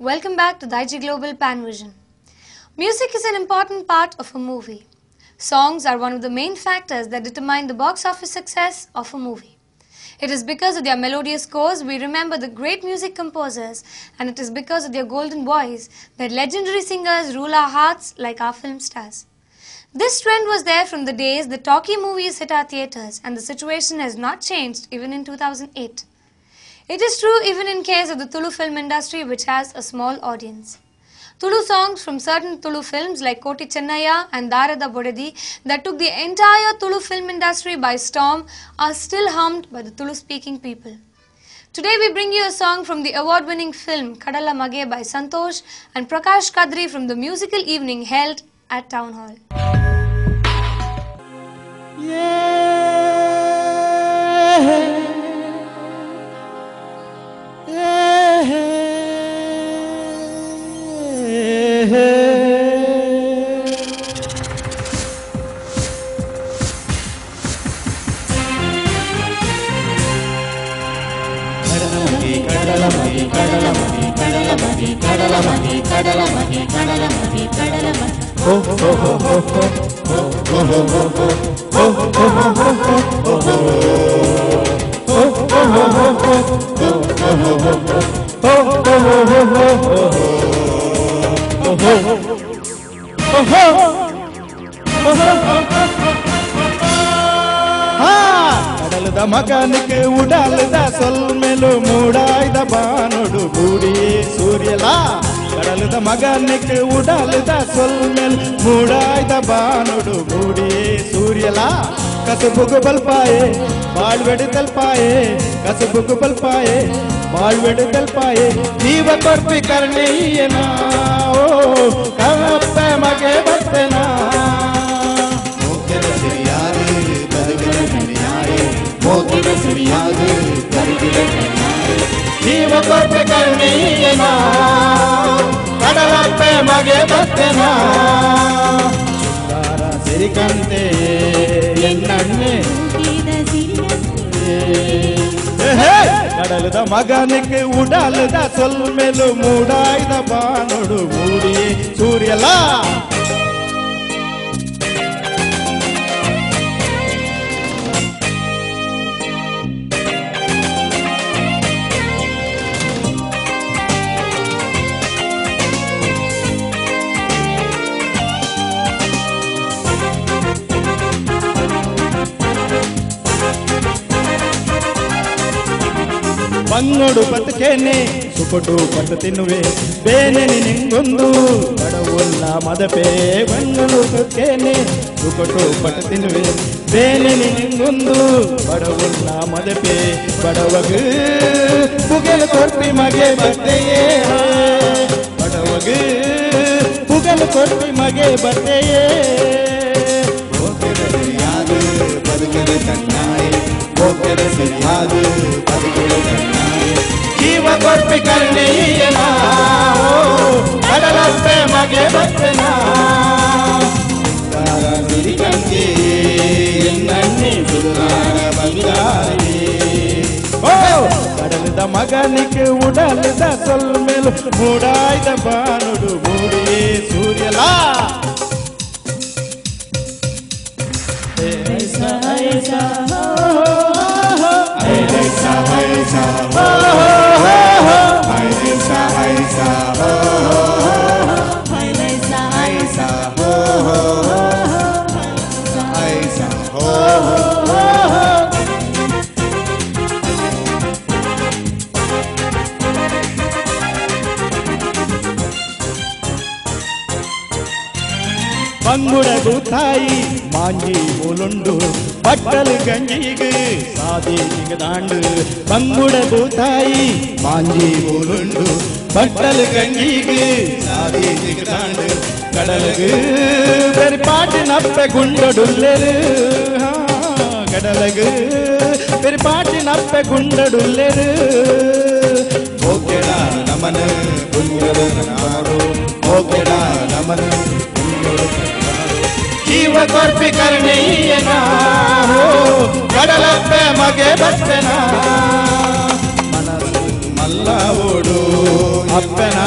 Welcome back to Daiji Global Pan Vision. Music is an important part of a movie. Songs are one of the main factors that determine the box office success of a movie. It is because of their melodious scores we remember the great music composers, and it is because of their golden voice that legendary singers rule our hearts like our film stars. This trend was there from the days the talkie movies hit our theatres, and the situation has not changed even in 2008. It is true even in case of the Tulu film industry, which has a small audience. Tulu songs from certain Tulu films like Koti Chennaya and Darada Bodedi that took the entire Tulu film industry by storm are still hummed by the Tulu-speaking people. Today we bring you a song from the award-winning film Kadala Mage by Santosh and Prakash Kadri from the musical evening held at Town Hall. ಕಡಲದ ಮಗನಿಗೆ ಉಡಾಲದ ಸೊಲ್ಮೆಲು ಮೂಡಾಯ್ದ ಬಾನುಡು ಗೂಡಿಯೇ ಸೂರ್ಯಲ ಕಡಲದ ಮಗನಿಗೆ ಉಡಾಲದ ಸೊಲ್ಮೆಲು ಮೂಡಾಯ್ದ ಬಾನುಡು ಗೂಡಿಯೇ ಸೂರ್ಯಲ ಕಸಬುಗು ಬಲ್ಪಾಯೆ ಬಾಳ್ವೆಡು ತಲ್ಪಾಯೆ ಕಸಬುಗು ಬಲ್ಪಾಯೆ ಬಾಳ್ವೆಡು ತಲ್ಪಾಯೆ ಜೀವ ಕೊರ್ಪಿ ಕರ್ಣೀಯನ ಓ ಕಪ್ಪ ಮಗೆ ಬರ್ತನ ಜೀವ ಕೊರ್ಪಿ ಕರ್ಣೀಯನ ಕಡಲಪ್ಪ ಮಗೆ ಬರ್ತನ ಸಿರಿಕಂತೆ ಎನ್ನಣ್ಣೆ ಕಡಲದ ಮಗನಿಗೆ ಉಡಾಲದ ಸೊಲ್ಮೆಲು ಮೂಡಾಯ್ದ ಬಾನುಡು ಮೂಡಿಯೇ ಸೂರ್ಯಲ ಬಂಗೋಡು ಬದುಕೇನೆ ಸುಪಟು ಪಟ್ಟು ತಿನ್ನುವೆ ಬೇನೆನಿ ನಿಂಗೊಂದು ಬಡವುಲ್ಲ ಮದಪೆ ಬಂಗೋಡು ಬದುಕೇನೆ ಸುಪಟು ಪಟ್ಟು ತಿನ್ನುವೆ ಬೇನೆನಿ ನಿಂಗೊಂದು ಬಡವುಲ್ಲ ಮದಪೆ ಬಡವಗು ಪುಗಲು ಕೊರ್ಪಿ ಮಗೆ ಬರ್ತೇಯೇ ಬಡವಗು ಪುಗಲು ಕೊರ್ಪಿ ಮಗೆ ಬರ್ತೇಯೇ ಬದುಕದ ಸಣ್ಣಾಯಿ ಹೋಗದ ಸರಿಯಾದು ಬದುಕದ ಸಣ್ಣಾಯಿ ಜೀವ ಕೊರ್ಪಿ ಕರ್ಣೀಯನ ಕಡಲಪ್ಪೆ ಮಗೆ ಬರ್ತನ ಸಿರಿಕಂತೆ ಎನ್ನಣ್ಣೆ ಸುಧಾರ ಬಂಗಾರಿ ಓ ಕಡಲದ ಮಗನಿಗೆ ಉಡಲದ ಸೊಲ್ಮೆಲು ಮೂಡಾಯ್ದ ಬಾನುಡು ಮೂಡಿಯೇ ಸೂರ್ಯಲ ಬಂಗುಡಗು ತಾಯಿ ಮಾಂಜಿ ಮೂಲುಂಡು ಬಟ್ಟಲು ಗಂಜಿಗೆ ಸಾದಿ ಸಿಗದಾಂಡು ಬಂಗುಡಗು ತಾಯಿ ಮಾಂಜಿ ಮೂಲುಂಡು ಬಟ್ಟಲು ಗಂಜಿಗೆ ಸಾದಿ ಸಿಗದಾಂಡು ಕಡಲಗು ಬೆರಿಪಾಟಿ ನಪ್ಪೆ ಗುಂಡಡುಲ್ಲೆರು ಕಡಲಗು ಬೆರಿಪಾಟಿ ನಪ್ಪೆ ಗುಂಡಡುಲ್ಲೆರು ಓಕೆಡ ನಮನ ಗುಂಡರು ನಾಡು ಓಕೆಡ ನಮನ ಜೀವ ಕೊರ್ಪಿ ಕರ್ಣೀಯನ ಕಡಲಪ್ಪೆ ಮಗೆ ಬರ್ತನ ಮನಸ್ಸು ಮಲ್ಲ ಓಡು ಅಪ್ಪನ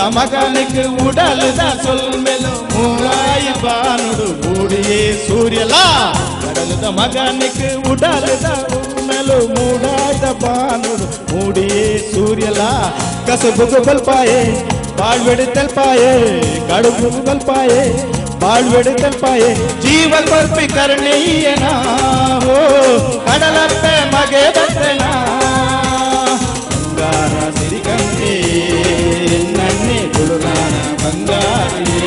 கடலுத மகனுக்கு உடலுத சொல்மெலு மூளாய் பானுடு மூடியே சூரியலா கடலுத மகனுக்கு உடலுத சொல்மெலு மூடாத பானுடு மூடியே சூரியலா கசபுகு பல்பாயே வாழ்வெடுத்தல் பாயே கடுபுகு பல்பாயே வாழ்வெடுத்தல் பாயே ಜೀವನ್ ಬರ್ಪಿ ಕರ್ಣೀಯನ ಹೋ ಕಡಲತ್ತೆ ಮಗೆ ಬತ್ತನ ಬಂಗಾರ ಸಿರಿಕಂತೆ ನನ್ನೆ ಗುಳುನಾನ ಬಂಗಾರಿ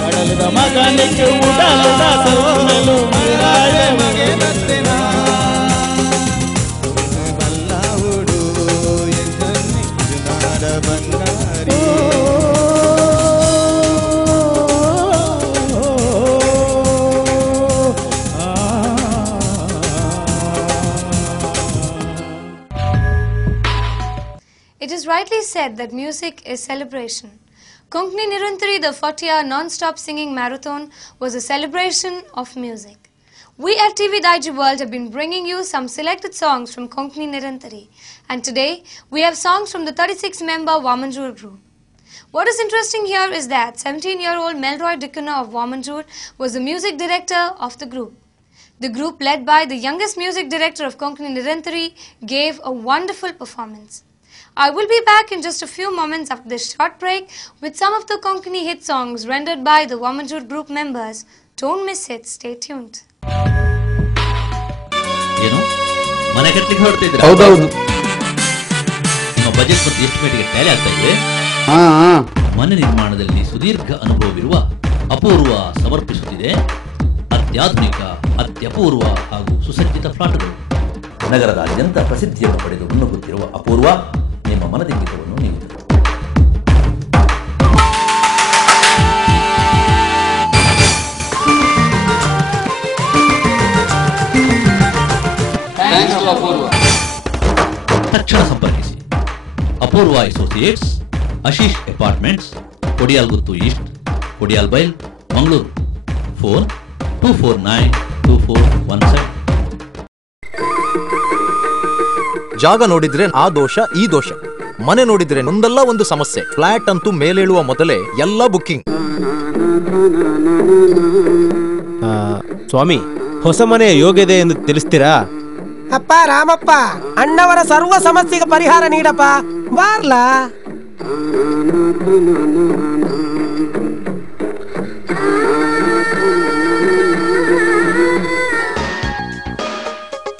ಕಡಲದ ಮಗನಿಗೆ ಉಡಲದ ಸೋಮಲು ಮರಾಯ ಮಗೆ ಬತ್ತನ ಬಲ್ಲಾವುಡು ಎನ್ನನ್ನೆ ಗುಳುನಾನ ಬಂಗಾರಿ It is rightly said that music is celebration. Konkani Nirantari, the 40-hour non-stop singing marathon, was a celebration of music. We at TV Daijiworld have been bringing you some selected songs from Konkani Nirantari, and today we have songs from the 36-member Vamanjur group. What is interesting here is that 17-year-old Melroy Dickona of Vamanjur was the music director of the group. The group, led by the youngest music director of Konkani Nirantari, gave a wonderful performance. I will be back in just a few moments after this short break with some of the Konkani hit songs rendered by the Vamanjur group members. Don't miss it, stay tuned. ಏನು ಮನೆ ಕಟ್ಟಲಿಕ್ಕೆ ಹೊರಡ್ತಿದ್ದೀರಾ? ಹೌದೌದು. ನಿಮ್ಮ budget ಮತ್ತು ಎಸ್ಟಿಮೇಟ್ಗೆ Tally ಆಗ್ತಾ ಇದೆ. ಮನೆ ನಿರ್ಮಾಣದಲ್ಲಿ ಸುದೀರ್ಘ ಅನುಭವವಿರುವ ಅಪೂರ್ವ ಸಮರ್ಪಿಸುತ್ತಿದೆ ಅತ್ಯಾಧುನಿಕ ಅತ್ಯಪೂರ್ವ ಹಾಗೂ ಸುಸಜ್ಜಿತ ಫ್ಲಾಟ್ಗಳು. ನಗರದಾದ್ಯಂತ ಪ್ರಸಿದ್ಧಿಯನ್ನು ಪಡೆದು ಮುನ್ನುಗ್ಗುತ್ತಿರುವ ಅಪೂರ್ವ ನಿಮ್ಮ ಮನದಿಂಗಿತವನ್ನು ನೀಡುತ್ತದೆ. ತಕ್ಷಣ ಸಂಪರ್ಕಿಸಿ ಅಪೂರ್ವ ಅಸೋಸಿಯೇಟ್ಸ್, ಆಶೀಶ್ ಅಪಾರ್ಟ್ಮೆಂಟ್ಸ್, ಕೊಡಿಯಾಲ್ ಗುತ್ತು ಈಸ್ಟ್, ಕೊಡಿಯಾಲ್ ಬೈಲ್, ಮಂಗಳೂರು. ಫೋನ್ 24924117. ಜಾಗ ನೋಡಿದ್ರೆ ಆ ದೋಷ ಈ ದೋಷ, ಮನೆ ನೋಡಿದ್ರೆ ಒಂದಲ್ಲ ಒಂದು ಸಮಸ್ಯೆ. ಫ್ಲಾಟ್ ಅಂತೂ ಮೇಲೇಳುವ ಮೊದಲೇ ಎಲ್ಲ ಬುಕ್ಕಿಂಗ್. ಸ್ವಾಮಿ, ಹೊಸ ಮನೆಯ ಯೋಗ್ಯತೆ ಎಂದು ತಿಳಿಸ್ತೀರಾ? ಅಪ್ಪ ರಾಮಪ್ಪ, ಅಣ್ಣವರ ಸರ್ವ ಸಮಸ್ಯೆಗೆ ಪರಿಹಾರ ನೀಡಪ್ಪ, ಬಾರ್ಲಾ.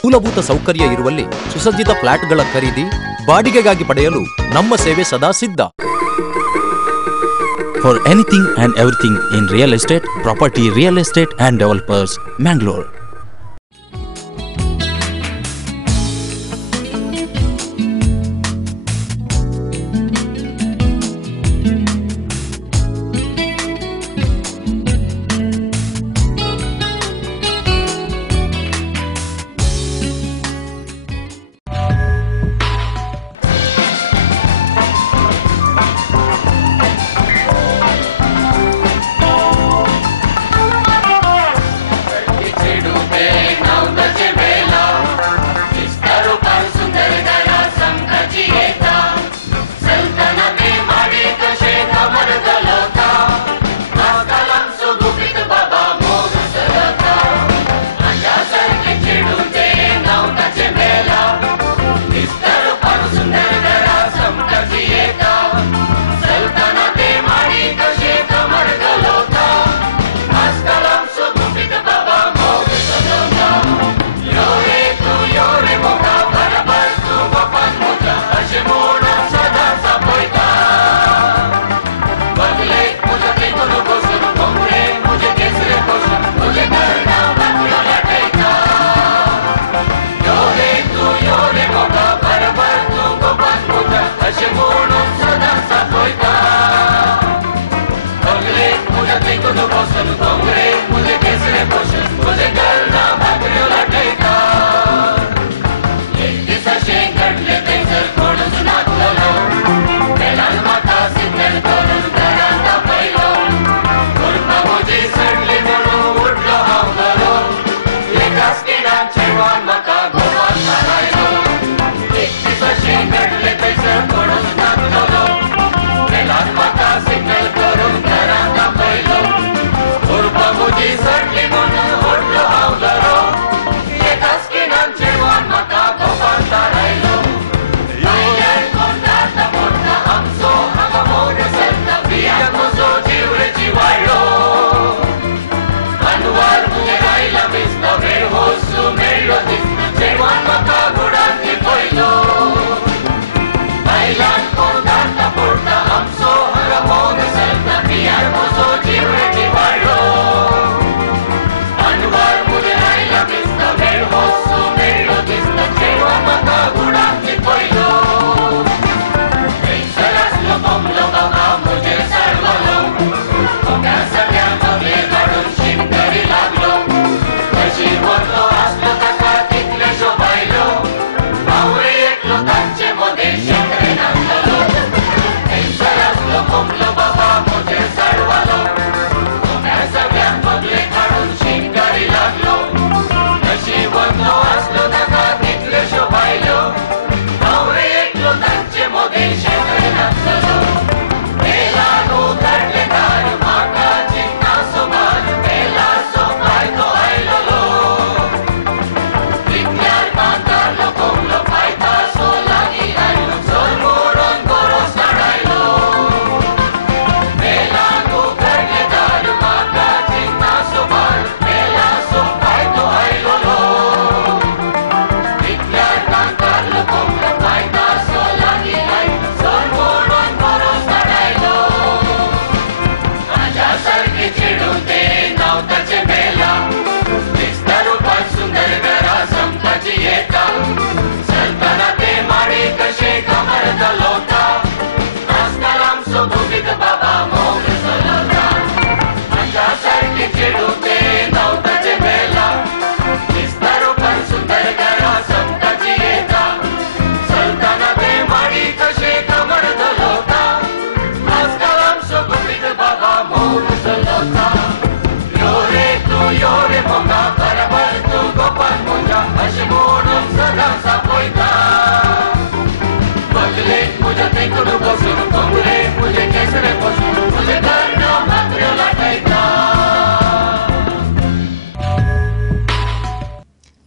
ಮೂಲಭೂತ ಸೌಕರ್ಯ ಇರುವಲ್ಲಿ ಸುಸಜ್ಜಿತ ಫ್ಲಾಟ್ಗಳ ಖರೀದಿ, ಬಾಡಿಗೆಗಾಗಿ ಪಡೆಯಲು ನಮ್ಮ ಸೇವೆ ಸದಾ ಸಿದ್ಧ. For anything and everything in real estate, property, real estate and developers, Mangalore. చెడు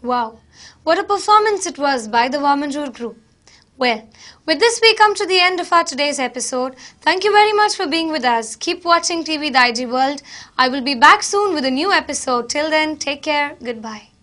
Wow, what a performance it was by the Vamanjur group. Well, with this we come to the end of our today's episode. Thank you very much for being with us. Keep watching TV Daijiworld. I will be back soon with a new episode. Till then, take care. Goodbye.